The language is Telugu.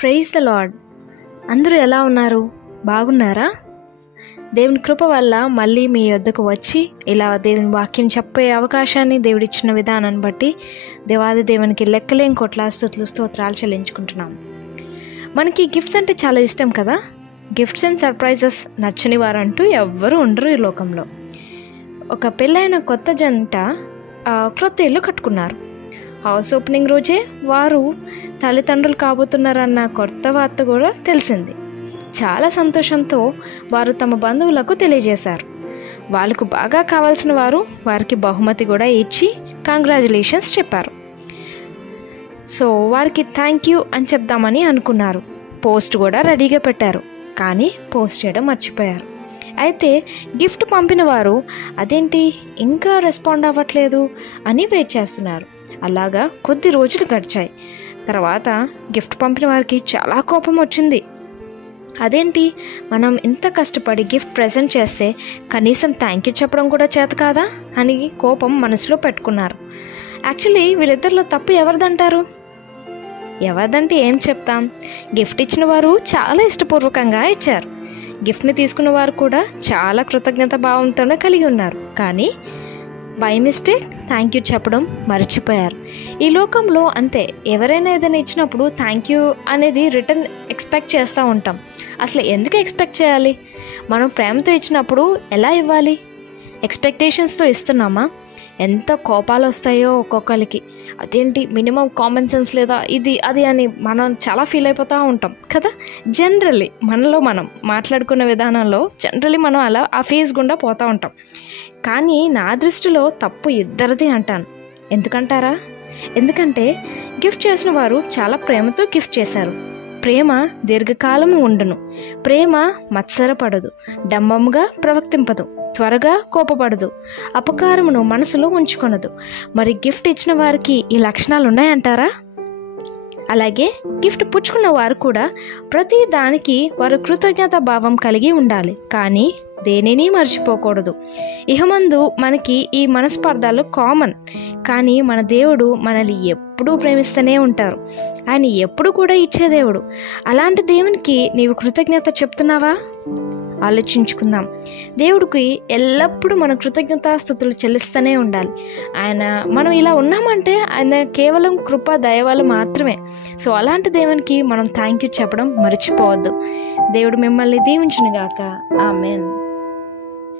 Praise the lord. అందరూ ఎలా ఉన్నారు? బాగున్నారా? దేవుని కృప వల్ల మళ్ళీ మీ వద్దకు వచ్చి ఇలా దేవుని వాక్యం చెప్పే అవకాశాన్ని దేవుడిచ్చిన విధానాన్ని బట్టి దేవాది దేవునికి లెక్కలేని కోట్ల స్తోత్రాలు చెల్లించుకుంటున్నాం. మనకి గిఫ్ట్స్ అంటే చాలా ఇష్టం కదా. గిఫ్ట్స్ అండ్ సర్ప్రైజెస్ నచ్చని వారంటూ ఎవ్వరూ ఉండరు ఈ లోకంలో. ఒక పెళ్ళైన కొత్త జంట క్రొత్త ఇల్లు కట్టుకున్నారు. హౌస్ ఓపెనింగ్ రోజే వారు తల్లిదండ్రులు కాబోతున్నారన్న కొత్త వార్త కూడా తెలిసింది. చాలా సంతోషంతో వారు తమ బంధువులకు తెలియజేశారు. వాళ్ళకు బాగా కావాల్సిన వారు వారికి బహుమతి కూడా ఇచ్చి కంగ్రాచులేషన్స్ చెప్పారు. సో వారికి థ్యాంక్ యూ అని చెప్దామని అనుకున్నారు. పోస్ట్ కూడా రెడీగా పెట్టారు. కానీ పోస్ట్ చేయడం మర్చిపోయారు. అయితే గిఫ్ట్ పంపిన వారు అదేంటి ఇంకా రెస్పాండ్ అవ్వట్లేదు అని వెయిట్ చేస్తున్నారు. అలాగా కొద్ది రోజులు గడిచాయి. తర్వాత గిఫ్ట్ పంపిన వారికి చాలా కోపం వచ్చింది. అదేంటి, మనం ఇంత కష్టపడి గిఫ్ట్ ప్రజెంట్ చేస్తే కనీసం థ్యాంక్ యూ చెప్పడం కూడా చేత కాదా అని కోపం మనసులో పెట్టుకున్నారు. యాక్చువల్లీ వీరిద్దరిలో తప్పు ఎవరిదంటారు? ఎవరిదంటే ఏం చెప్తాం, గిఫ్ట్ ఇచ్చిన వారు చాలా ఇష్టపూర్వకంగా ఇచ్చారు. గిఫ్ట్ని తీసుకున్న వారు కూడా చాలా కృతజ్ఞత భావంతోనే కలిగి ఉన్నారు. కానీ బై మిస్టేక్ థ్యాంక్ యూ చెప్పడం మర్చిపోయారు. ఈ లోకంలో అంతే, ఎవరైనా ఏదైనా ఇచ్చినప్పుడు థ్యాంక్ యూ అనేది రిటర్న్ ఎక్స్పెక్ట్ చేస్తూ ఉంటాం. అసలు ఎందుకు ఎక్స్పెక్ట్ చేయాలి? మనం ప్రేమతో ఇచ్చినప్పుడు ఎలా ఇవ్వాలి? ఎక్స్పెక్టేషన్స్తో ఇస్తున్నామా? ఎంత కోపాలు వస్తాయో ఒక్కొక్కరికి. అదేంటి, మినిమం కామన్ సెన్స్ లేదా ఇది అది అని మనం చాలా ఫీల్ అయిపోతూ ఉంటాం కదా. జనరల్లీ మనలో మనం మాట్లాడుకున్న విధానంలో జనరల్లీ మనం అలా ఆ ఫేజ్ గుండా పోతూ ఉంటాం. కానీ నా దృష్టిలో తప్పు ఇద్దరిది అంటాను. ఎందుకంటారా? ఎందుకంటే గిఫ్ట్ చేసిన వారు చాలా ప్రేమతో గిఫ్ట్ చేశారు. ప్రేమ దీర్ఘకాలము ఉండును. ప్రేమ మత్సరపడదు, డంబముగా ప్రవర్తింపదు, త్వరగా కోపపడదు, అపకారమును మనసులో ఉంచుకొనదు. మరి గిఫ్ట్ ఇచ్చిన వారికి ఈ లక్షణాలు ఉన్నాయంటారా? అలాగే గిఫ్ట్ పుచ్చుకున్న వారు కూడా ప్రతి దానికి వారు కృతజ్ఞత భావం కలిగి ఉండాలి. కానీ దేనిని మర్చిపోకూడదు. ఇహమందు మనకి ఈ మనస్పర్ధాలు కామన్. కానీ మన దేవుడు మనల్ని ఎప్పుడూ ప్రేమిస్తూనే ఉంటారు. ఆయన ఎప్పుడు కూడా ఇచ్చే దేవుడు. అలాంటి దేవునికి నీవు కృతజ్ఞత చెప్తున్నావా? ఆలోచించుకుందాం. దేవుడికి ఎల్లప్పుడూ మన కృతజ్ఞతాస్తుతులు చెల్లిస్తూనే ఉండాలి. మనం ఇలా ఉన్నామంటే ఆయన కేవలం కృప దయ వల్ల మాత్రమే. సో అలాంటి దేవునికి మనం థ్యాంక్ యూ చెప్పడం మర్చిపోవద్దు. దేవుడు మిమ్మల్ని దీవించునుగాక. ఆమేన్.